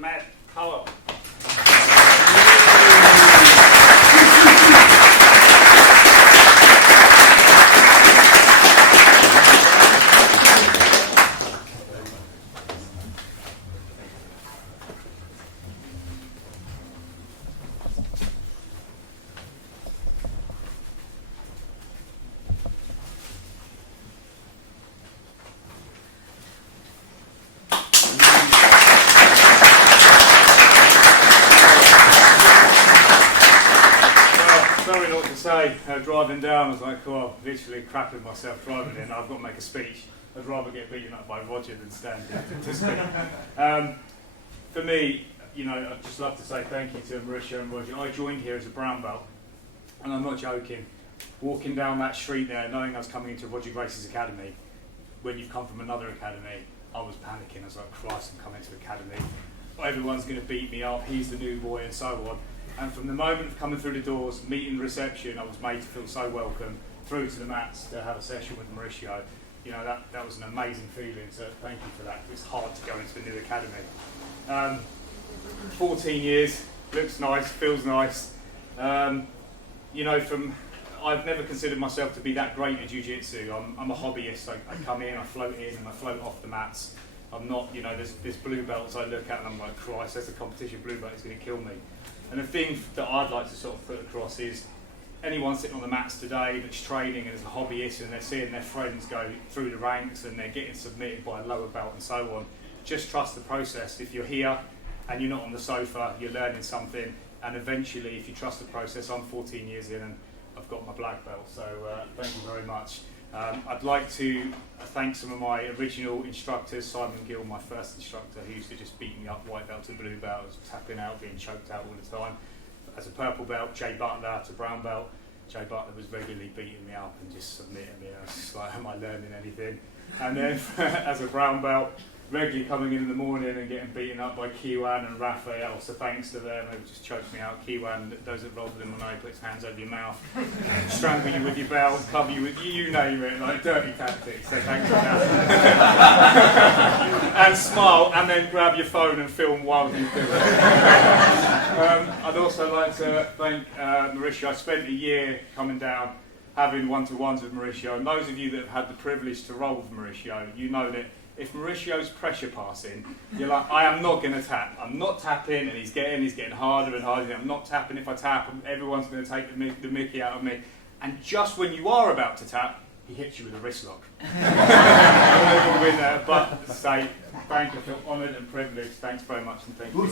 Matt Cullen. Driving down, I was like, oh, literally crapping myself driving in. I've got to make a speech. I'd rather get beaten up by Roger than stand here to speak. For me, you know, I'd just love to say thank you to Mauricio and Roger. I joined here as a brown belt, and I'm not joking. Walking down that street there, knowing I was coming into Roger Gracie's academy, when you've come from another academy, I was panicking. I was like, Christ, I'm coming to academy. Everyone's going to beat me up. He's the new boy, and so on. And from the moment of coming through the doors, meeting the reception, I was made to feel so welcome, through to the mats to have a session with Mauricio. You know, that was an amazing feeling, so thank you for that. It's hard to go into a new academy. 14 years, looks nice, feels nice. You know, I've never considered myself to be that great at jiu-jitsu. I'm a hobbyist. I come in, I float in, and I float off the mats. I'm not, you know, there's blue belts I look at and I'm like, Christ, there's a competition blue belt, it's going to kill me. And the thing that I'd like to sort of put across is anyone sitting on the mats today that's training and is a hobbyist and they're seeing their friends go through the ranks and they're getting submitted by a lower belt and so on, just trust the process. If you're here and you're not on the sofa, you're learning something, and eventually if you trust the process, I'm 14 years in and I've got my black belt, so thank you very much. I'd like to thank some of my original instructors, Simon Gill, my first instructor, who used to just beat me up white belt to blue belt, I was tapping out, being choked out all the time. As a purple belt, Jay Butler to brown belt. Jay Butler was regularly beating me up and just submitting me. I was just like, am I learning anything? And then as a brown belt, regularly coming in the morning and getting beaten up by Kiwan and Raphael, so thanks to them, they just choked me out. Kiwan does it rather than when I put his hands over your mouth, strangle you with your belt, cover you with, you name it, like dirty tactics, so thanks for that. And smile, and then grab your phone and film while you do it. I'd also like to thank Mauricio. I spent a year coming down, having one-to-ones with Mauricio, and those of you that have had the privilege to roll with Mauricio, you know that if Mauricio's pressure passing, you're like, I am not going to tap. I'm not tapping, and he's getting harder and harder. I'm not tapping. If I tap, everyone's going to take the mickey out of me. And just when you are about to tap, he hits you with a wrist lock. But to say thank you, I feel honoured and privileged. Thanks very much, and thank you.